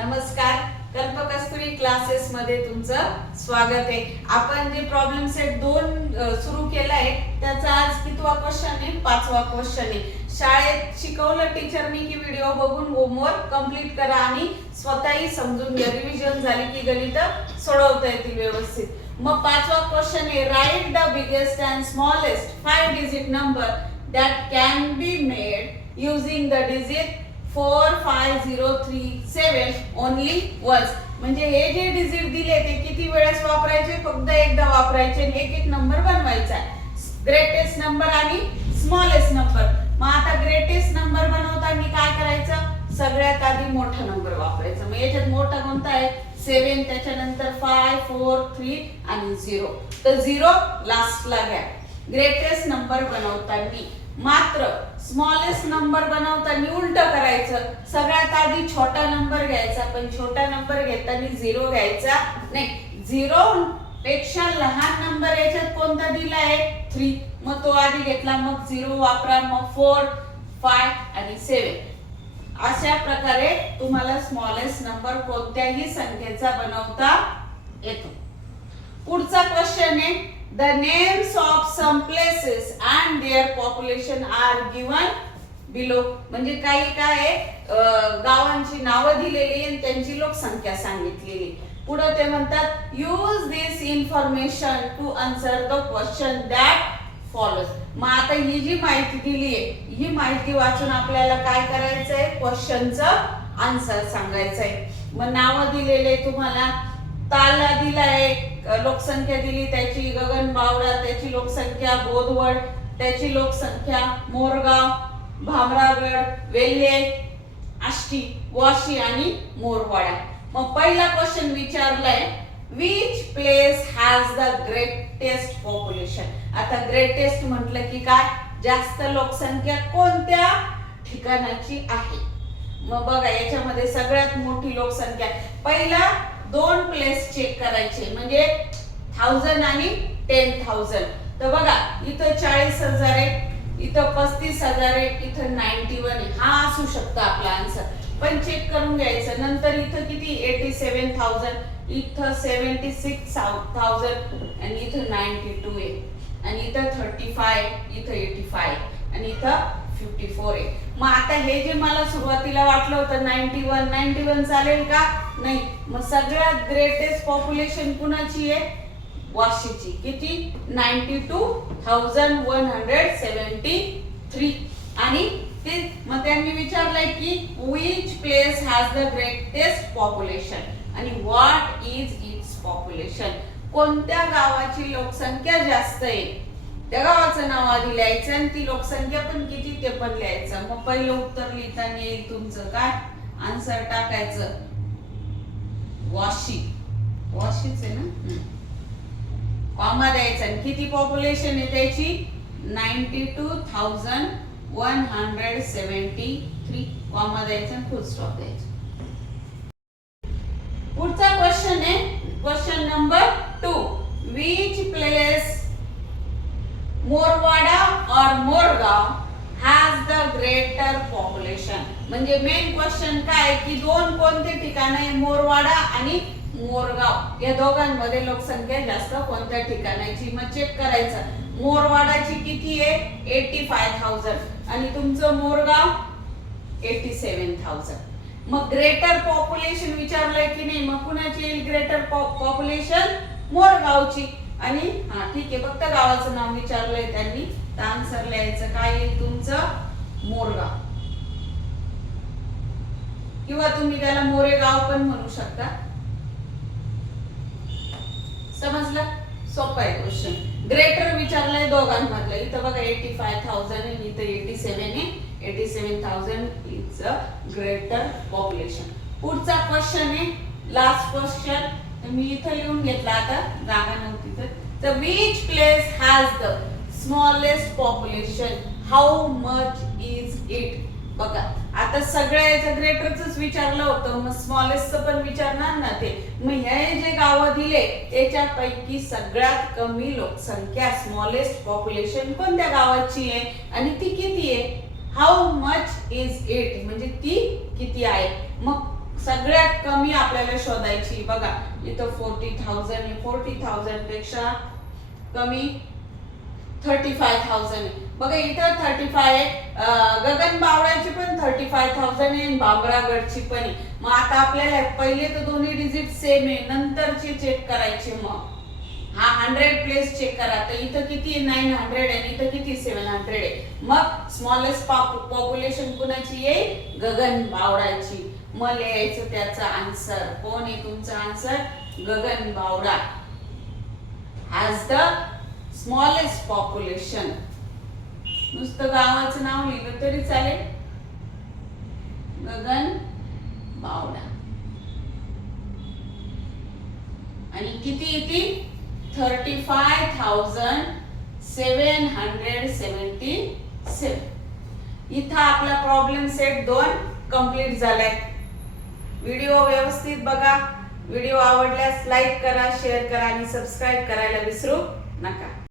नमस्कार, कल्पकस्तुरी क्लासेस मध्ये तुमचं स्वागत आहे. आपण जे प्रॉब्लेम सेट 2 सुरू केलाय त्याचा आज कितवा क्वेश्चन आहे? 5वा क्वेश्चन आहे. शाळेत शिकवलं टीचरनी की व्हिडिओ बघून होमवर्क कंप्लीट करा आणि स्वतःही समजून घ्या. रिव्हिजन झाली की गणित सोडवता येतील व्यवस्थित. मग 5वा क्वेश्चन आहे, write the biggest and smallest 5 digit number that can be made using the digit 4 5 0 3 7 only once. म्हणजे हे जे डिजिट दिले ते किती वेळेस वापरायचे? फक्त एकदा वापरायचे. एक एक नंबर बनवायचा आहे. ग्रेटेस्ट नंबर आणि स्मॉलेस्ट नंबर. मग आता ग्रेटेस्ट नंबर बनवताना काय करायचं? सगळ्यात आधी मोठा नंबर वापरायचा. मग याच्यात मोठा कोणता आहे? 7, त्याच्यानंतर 5 4 3 आणि 0. तर 0 लास्टला घ्या ग्रेटेस्ट नंबर बनवताना. मात्र स्मॉलेस्ट नंबर बनवताना उलट करायचं. सगळ्यात आधी छोटा नंबर घ्यायचा, पण छोटा नंबर घेताना 0 घ्यायचा नाही. 0 पेक्षा लहान नंबर याच्यात कोणता दिलाय? 3. मग तो आधी घेतला, मग 0 वापरा, मग 4 5 आणि 7. अशा प्रकारे तुम्हाला स्मॉलेस्ट नंबर कोणत्याही संख्येचा बनवता येतो. पुढचा क्वेश्चन आहे, the names of some places and their population are given below. म्हणजे काही काय गावांची नावं दिलेली आणि त्यांची लोकसंख्या सांगितलेली. पुढे ते म्हणतात use this information to answer the question that follows. मग आता ही जी माहिती दिली आहे ही माहिती वाचून आपल्याला काय करायचंय? क्वेश्चनचं आन्सर सांगायचंय. मग नावं दिलेले तुम्हाला. ताला दिलाय, लोकसंख्या दिली त्याची, गगन बावडा त्याची लोकसंख्या, बोदवड त्याची लोकसंख्या, मोरगाव, भामरागड, वेल्हे, आष्टी, वाशी आणि मोरवाडा. मग पहिला क्वेश्चन विचारलाय, which place has the greatest population. आता ग्रेटेस्ट म्हटलं की काय? जास्त लोकसंख्या कोणत्या ठिकाणाची आहे? मग बघा याच्यामध्ये सगळ्यात मोठी लोकसंख्या. पहिला 2 प्लेस चेक करायचे, म्हणजे 1000 आणि 10,000. तर बघा इथं 40,000 आहे, इथं 35,000 आहे, इथं 91 आहे. हा असू शकतो आपला आन्सर, पण चेक करून घ्यायचं. नंतर इथं किती? 87,000, इथं 76,000 आणि इथं 92 आहे, आणि इथं 35, इथं 85 आणि इथं 54 आहे. मग आता हे जे मला सुरुवातीला वाटलं होतं 91 चालेल का? नाही. मग सगळ्यात ग्रेटेस्ट पॉप्युलेशन कुणाची आहे? वाशीची. किती? 92,173. आणि ते मग त्यांनी विचारलंय की which place has the greatest population आणि what is its population. कोणत्या गावाची लोकसंख्या जास्त आहे? त्या गावाचं नाव आधी लिहायचं आणि ती लोकसंख्या पण किती ते पण लिहायचं. मग पहिलं उत्तर लिहिताना येईल तुमचं काय? आन्सर टाकायचं वाशी. वाशीच आहे ना? कॉमा द्यायचा. आणि किती पॉप्युलेशन आहे त्याची? 92,173. कॉमा द्यायचा आणि फुल स्टॉप द्यायचा. पुढचा क्वेश्चन आहे क्वेश्चन नंबर 2, which place मोरवाडा और Morgaon has the greater population. म्हणजे मेन क्वेश्चन काय की दोन कोणते ठिकाण आहे? मोरवाडा आणि मोरगाव या दोघांमध्ये लोकसंख्या जास्त कोणत्या ठिकाणाची? मग चेक करायचं. मोरवाडाची किती आहे? 85,000 आणि तुमचं मोरगाव 87,000. मग ग्रेटर पॉप्युलेशन विचारलंय की नाही? मग कुणाची येईल ग्रेटर पॉप्युलेशन? मोरगावची. आणि ठीक आहे, फक्त गावाचं नाव विचारलंय त्यांनी, तर आन्सर लिहायचं काय येईल तुमचं? मोरगाव. किंवा तुम्ही त्याला मोरेगाव पण म्हणू शकता. समजलं? सोपं आहे क्वेश्चन. ग्रेटर विचारलंय दोघांमधलं. इथं बघा 85,000 आणि इथं 87 आहे. 87,000 इज अ ग्रेटर पॉप्युलेशन. पुढचा क्वेश्चन आहे लास्ट क्वेश्चन. मी इथं लिहून घेतला, आता जागा नव्हती तर which place has the smallest population, how much is it. बघा आता सगळ्याचं ग्रेटरच विचारलं होतं, मग स्मॉलेस्टचं पण विचारणार ना ते. मग हे जे गाव दिले त्याच्यापैकी सगळ्यात कमी लोकसंख्या स्मॉलेस्ट पॉप्युलेशन कोणत्या गावाची आहे आणि ती किती आहे? हाऊ मच इज इट म्हणजे ती किती आहे. मग सगळ्यात कमी आपल्याला शोधायची. बघा इथं 40,000 आहे, 40,000 पेक्षा कमी 35,000 आहे. बघा इथं 35 आहे, गगन बावळ्याची पण 35,000 आहे आणि बाबरागडची पण आहे. मग आता आपल्याला पहिले तर दोन्ही डिजिट सेम आहे, नंतरची चेक करायची. मग हा 100 प्लेस चेक करा. तर इथं किती 900 आहे, इथं किती 700 आहे. मग स्मॉलेस्ट पॉप्युलेशन कुणाची आहे? गगन बावळाची. मग लिहायचं त्याचा आन्सर. कोण आहे तुमचा answer? Gagan Bawda has the smallest population. नुसतं गावाचं नाव लिहिलं तरी चालेल. गगन बावडा. आणि किती येते? 35,777. इथं आपला प्रॉब्लेम सेट 2 कंप्लीट झालाय. व्हिडिओ व्यवस्थित बघा. व्हिडिओ आवडल्यास लाईक करा, शेअर करा आणि सबस्क्राईब करायला विसरू नका.